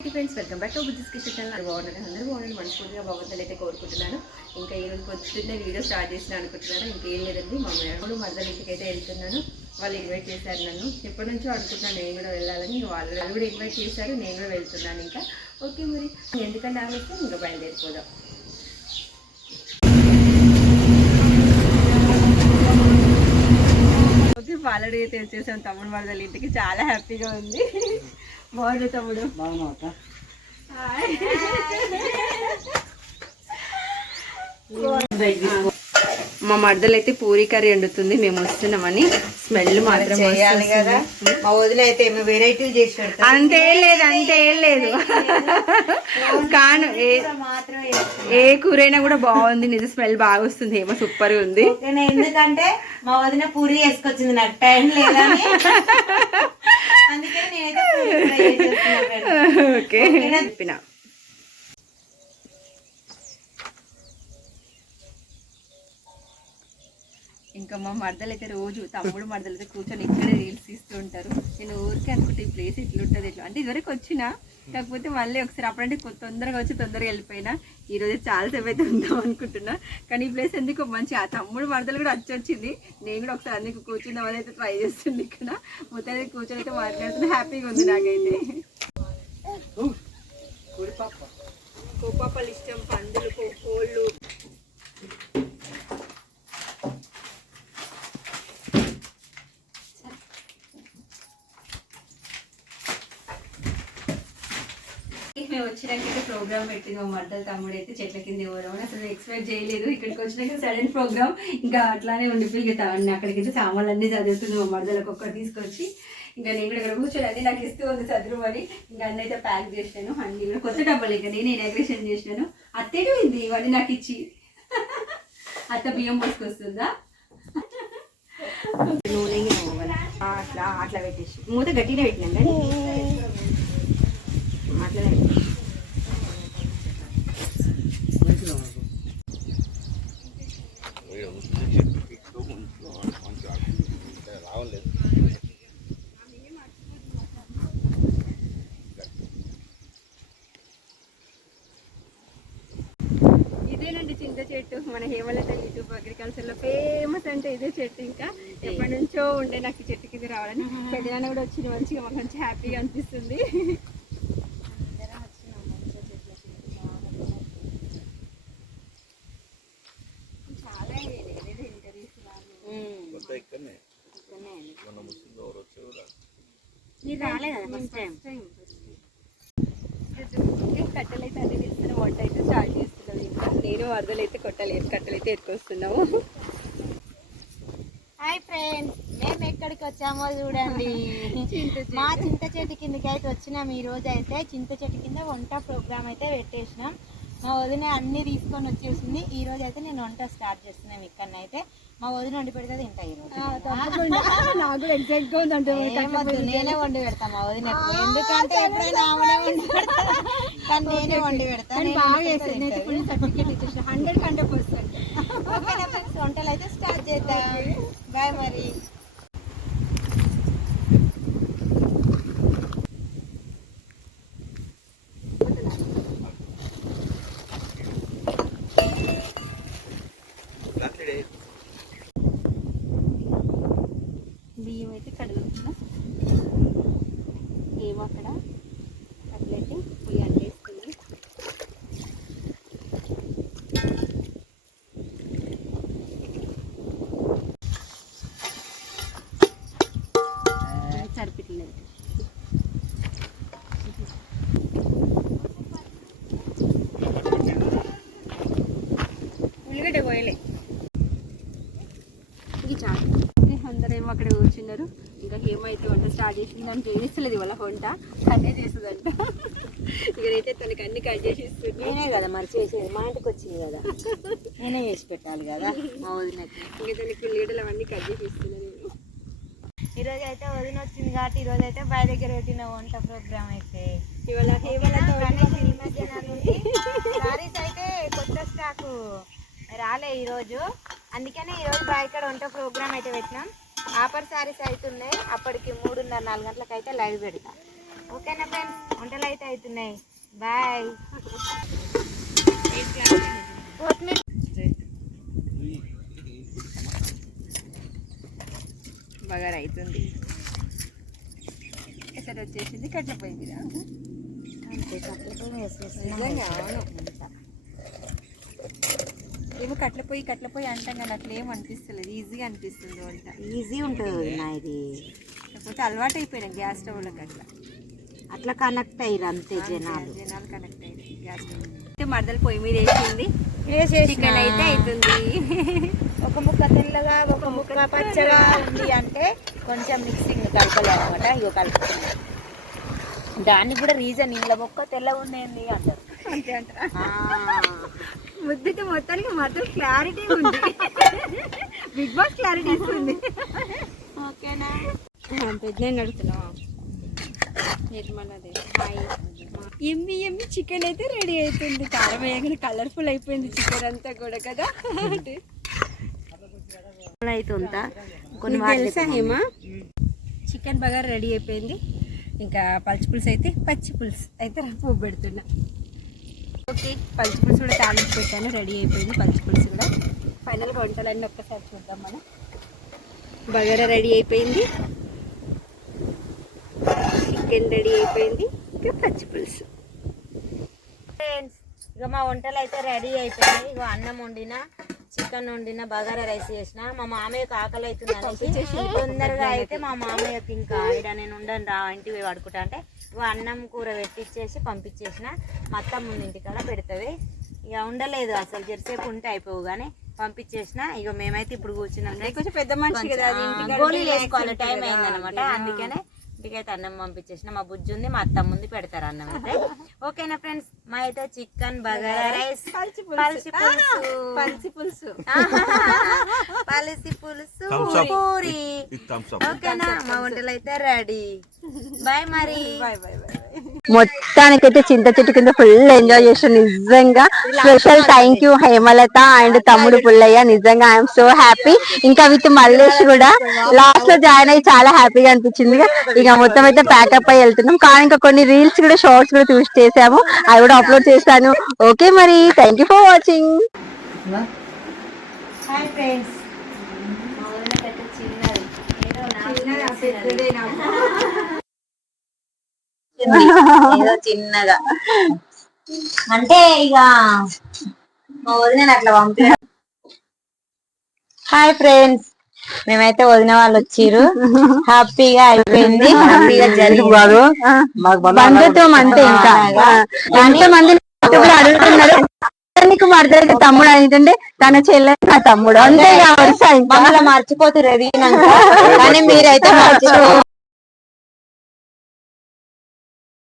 Friends welcome back to బుద్ధిస్ Kishan channel బాగున్నాను అందరూ బాగున్నాను మనస్ఫూర్తిగా బాగుందని అయితే కోరుకుంటున్నాను. ఇంకా ఈ రోజు పొద్దున్నే వీడియో స్టార్ట్ చేసిన అనుకుంటున్నాను ఇంకేం లేదండి మా మేడం మదర్ ఇంటికి అయితే వెళ్తున్నాను. వాళ్ళు ఇన్వైట్ చేశారు నన్ను. ఎప్పటి నుంచో అనుకుంటున్నాను నేను కూడా వెళ్ళాలని. వాళ్ళు వాళ్ళు కూడా ఇన్వైట్ చేశారు నేను కూడా వెళ్తున్నాను ఇంకా. ఓకే మరి ఎందుకంటే ఆలోచిస్తే ఇంకా బయలుదేరిపోదాం. ఓకే పాలడి అయితే వచ్చేసాం. తమ్ముడు మరదల ఇంటికి చాలా హ్యాపీగా ఉంది. బాగుంది తమ్ముడు. బాగున్నావు అక్క? మా మరదలు అయితే పూరి కర్రీ వండుతుంది మేము వస్తున్నామని. స్మెల్ మాత్రం చేయాలి కదా? మా వదిన అయితే ఏమో వెరైటీలు చేసి అంతే లేదు అంతే లేదు. కాను ఏ కూరైనా కూడా బాగుంది నిజ స్మెల్ బాగా వస్తుంది ఏమో సూపర్గా ఉంది. ఎందుకంటే మా వదిన పూరి వేసుకొచ్చింది నాకు టైం లేదని. అందుకని నేనైతే. ఓకే చెప్పిన. ఇంకా మా మరదలు అయితే రోజు తమ్ముడు మరదలు అయితే కూర్చొని ఇక్కడే రీల్స్ తీస్తూ ఉంటారు. నేను ఊరికే అనుకుంటే ఈ ప్లేస్ ఇట్లుంటుంది ఇట్లా. అంటే ఇదివరకు వచ్చిన కాకపోతే మళ్ళీ ఒకసారి అప్పుడంటే తొందరగా వచ్చి తొందరగా వెళ్ళిపోయినా ఈ రోజు చాలా సేపు అయితే ఉందాం అనుకుంటున్నా. కానీ ఈ ప్లేస్ ఎందుకు మంచి ఆ తమ్ముడు మరదలు కూడా వచ్చి వచ్చింది. నేను కూడా ఒకసారి అందుకు కూర్చుందామని అయితే ట్రై చేస్తుంది ఇక్కడ. మొత్తం కూర్చొని అయితే మాట్లాడుతున్నా హ్యాపీగా ఉంది నాకైతే. కోపాపలు ఇష్టం పందులు కోళ్ళు. మేము వచ్చినాక ప్రోగ్రామ్ పెట్టింది. మా మర్దల తమ్ముడు అయితే చెట్ల కింద ఇవ్వడం అసలు ఎక్స్పెక్ట్ చేయలేదు. ఇక్కడికి వచ్చినాక సడన్ ప్రోగ్రామ్ ఇంకా అట్లానే ఉండిపోయి ఇక తా- సామాన్లు అన్నీ చదువుతుంది మా మర్దలకు ఒక్కరు తీసుకొచ్చి ఇంకా నేను కూడా ఇక్కడ కూర్చొని అది నాకు ఇస్తూ ఉంది చదువు అని. ఇంకా అన్నీ అయితే ప్యాక్ చేసాను అన్ని కూడా కొత్త డబ్బాలు ఇక నేను ఇనాగ్రేషన్ చేసినాను. అత్తేడు ఇది ఇవన్నీ నాకు ఇచ్చి. అత్త బియ్యం పోసుకొస్తుందా? నూనె అట్లా అట్లా పెట్టేసి. మూత గట్టిగా పెట్టినాం కానీ. అట్లనే పెట్టేసి. ఇదేనండి చింత చెట్టు. మన హేమలత యూట్యూబ్ అగ్రికల్చర్లో ఫేమస్ అంటే ఇదే చెట్టు ఇంకా. ఎప్పటి నుంచో ఉండే నాకు చెట్టు కింద రావాలని. పెద్దనాన్న కూడా వచ్చింది. మంచిగా మాకు మంచి హ్యాపీగా అనిపిస్తుంది. చాలా ఇంటర్వ్యూస్ మీరు రాలే కదా ఫస్ట్ టైం కట్టెలు అయితే అన్ని తీస్తున్న వంట అయితే స్టార్ట్ చేస్తున్నది ఇంకా నేను వరదలు అయితే కొట్టలేదు కట్టెలు అయితే ఎత్తుకొస్తున్నాము. హాయ్ ఫ్రెండ్స్ మేము ఎక్కడికి వచ్చామో చూడండి. మా చింత చెట్టు కిందకి అయితే వచ్చినాం ఈ రోజు అయితే చింత చెట్టు కింద వంట ప్రోగ్రామ్ అయితే పెట్టేసినాం. మా వదిన అన్ని తీసుకొని వచ్చేసింది. ఈ రోజు అయితే నేను వంట స్టార్ట్ చేస్తున్నాం ఇక్కడనైతే మా వదిన వండి పెడితే తింటా ఈ రోజు. నాకు కూడా ఎగ్జాక్ట్గా ఉందంటే ఏమొద్దు, నేనే వండి పెడతా మా వదిన ఎందుకంటే ఎప్పుడైనా ఆమెనే వండి పెడతా. కానీ నేనే వండి పెడతా. నేను బాగా. సర్టిఫికేట్ హండ్రెడ్ హండ్రెడ్ పర్సెంట్ ఓకేనా ఫ్రెండ్స్ వంటలు అయితే స్టార్ట్ చేద్దాం. బాయ్ మరి బియ్యం అయితే కడుగుతున్నా ఏమో అక్కడ అట్లయితే పొయ్యి అంటేస్తుంది సరిపెట్టలేదు ఉల్లిగడ్డ పోయలే. ఇది చాలు. అందరేమో అక్కడ కూర్చున్నారు. ఇంకా ఏమైతే వంట స్టార్ట్ చేసింది. దానికి చేస్తలేదు ఇవాళ వంట. అన్నీ చేస్తుందంట. ఇక్కడైతే తనకి అన్ని కట్ చేసి ఇస్తుంది నేనే కదా మరి చేసేది. మా ఇంటికి వచ్చింది కదా. నేనే చేసి పెట్టాలి కదా. మా వదినకి ఇంకా తనకి ఉల్లిగడ్డలు అవన్నీ కట్ చేసి ఇస్తున్నాను నేను. ఈరోజు అయితే వదిన వచ్చింది కాబట్టి ఈరోజు అయితే బయ దగ్గర పెట్టిన వంట ప్రోగ్రామ్ అయితే. ఇవాళ హేమలతో సారీస్ అయితే కొత్త స్టాక్. రాలే ఈరోజు. అందుకనే ఈరోజు ఇక్కడ వంట ప్రోగ్రామ్ అయితే పెట్టినాం. ఆఫర్ సారీస్ అయితే ఉన్నాయి. అప్పటికి మూడున్నర నాలుగు గంటలకు అయితే లైవ్ పెడతా. ఓకేనా ఫ్రెండ్స్? వంటలు అయితే అవుతున్నాయి. బాయ్ కొత్తిమీర బాగా అవుతుంది. ఎసరు వచ్చేసింది? కట్ల పొయ్యి మీద అంతే. నిజంగా? అవును. ఏమో కట్ల పొయ్యి కట్ల పొయ్యి అంటాం కానీ అట్లా ఏం అనిపిస్తలేదు. ఈజీగా అనిపిస్తుంది వంట ఈజీ ఉంటుంది నా ఇది. కాకపోతే అలవాటు అయిపోయినాం గ్యాస్ స్టవ్లకు అట్లా. అట్లా కనెక్ట్ అయ్యారు అంతే జనాలు. జనాలు కనెక్ట్ అయ్యింది గ్యాస్ స్టవ్ అయితే మరదలు పొయ్యి మీద వేసింది. చికెన్ అయితే అవుతుంది ఒక ముక్క తెల్లగా ఒక ముక్క పచ్చగా ఉంది అంటే కొంచెం మిక్సింగ్ కలపలేదు అనమాట ఇగో కలుపుతున్నాం దానికి కూడా రీజన్ ఇంట్లో మొక్క తెల్లగా ఉన్నాయండి అంటారు. అంతే అంటారా. ఆ, ముద్దితే మొత్తానికి మాత్రం క్లారిటీ ఉంది. బిగ్ బాస్ క్లారిటీ ఇస్తుంది. ఓకేనా? పెద్ద అడుగుతున్నావా నిర్మలది. హాయ్ ఎమ్మి ఎమ్మి చికెన్ అయితే రెడీ అవుతుంది. కారం వేయగానే కలర్ఫుల్ అయిపోయింది చికెన్ అంతా కూడా కదా. అవుతుందా కొన్ని తెలుసా చికెన్ బాగా రెడీ అయిపోయింది. ఇంకా పచ్చి పులుసు అయితే పచ్చి పులుసు అయితే పువ్వు పెడుతున్నా. ఓకే పచ్చిపులుసు కూడా తాలింపు పెట్టాను రెడీ అయిపోయింది పచ్చిపులుసు కూడా. ఫైనల్గా వంటలన్నీ ఒక్కసారి చూద్దాం మనం. బగారా రెడీ అయిపోయింది. చికెన్ రెడీ అయిపోయింది. ఇంకా పచ్చిపులుసు ఫ్రెండ్స్ ఇక మా వంటలు అయితే రెడీ అయిపోయాయి ఇక అన్నం వండిన. చికెన్ వండిన బగారా రైస్ చేసిన మా మామయ్యకు ఆకలి అవుతుంది తొందరగా అయితే మా మామయ్యకి ఇంకా ఇక్కడ నేను ఉండను రా పోయి పడుకుంటా. అంటే అన్నం కూర పెట్టిచ్చేసి పంపించేసిన మా అత్త ముందు ఇంటికాడ పెడుతుంది. ఇక ఉండలేదు అసలు జరసేపు ఉంటే అయిపోవు కానీ పంపించేసిన ఇక మేమైతే ఇప్పుడు కూర్చున్నాం. కొంచెం పెద్ద మనిషి కదా గోళీలు వేసుకోవాలి టైం. అయిందనమాట అందుకనే ఇంటికైతే అన్నం పంపించేసిన. మా బుజ్జి ఉంది మా అత్త ముందు పెడతారు అన్నం అయితే. ఓకేనా ఫ్రెండ్స్? మా అయితే చికెన్ బగారా రైస్ పల్సి. పులుసు. పులుసు. పులుసు పలిసి పులుసు. పూరి. ఓకేనా? మా వంటలు అయితే రెడీ. బాయ్ మరి. Bye bye bye. మొత్తానికైతే చింత చెట్టు కింద ఫుల్ ఎంజాయ్ చేసాం నిజంగా. Special thank you Hemalatha and తమ్ముడు పుల్లయ్య. నిజంగా ఐఎమ్ సో హ్యాపీ ఇంకా విత్ మల్లేష్ కూడా. లాస్ట్లో జాయిన్ అయ్యి చాలా హ్యాపీగా అనిపించింది ఇక మొత్తం అయితే ప్యాకప్ అయ్యి వెళ్తున్నాం. కానీ ఇంకా కొన్ని రీల్స్ కూడా షార్ట్స్ కూడా చూసి చేసాము అవి కూడా అప్లోడ్ చేస్తాను. ఓకే మరి. Thank you for watching hi friends చిన్నది. ఏదో నాకు. ఏదో చిన్నగా అంటే ఇక మా వదిన అట్లా పంపిన. హాయ్ ఫ్రెండ్స్ మేమైతే వదిన వాళ్ళు వచ్చిర్రు. హ్యాపీగా అయిపోయింది. హ్యాపీగా జరిగింది. బంధుత్వం అంటే ఇంకా. ఎంత మంది కూడా అడుగుతున్నారు. నీకు తమ్ముడు అయితే తన చెల్లె నా తమ్ముడు. అంతే. మమ్మల్ని మర్చిపోతురు కానీ మీరైతే మర్చిపో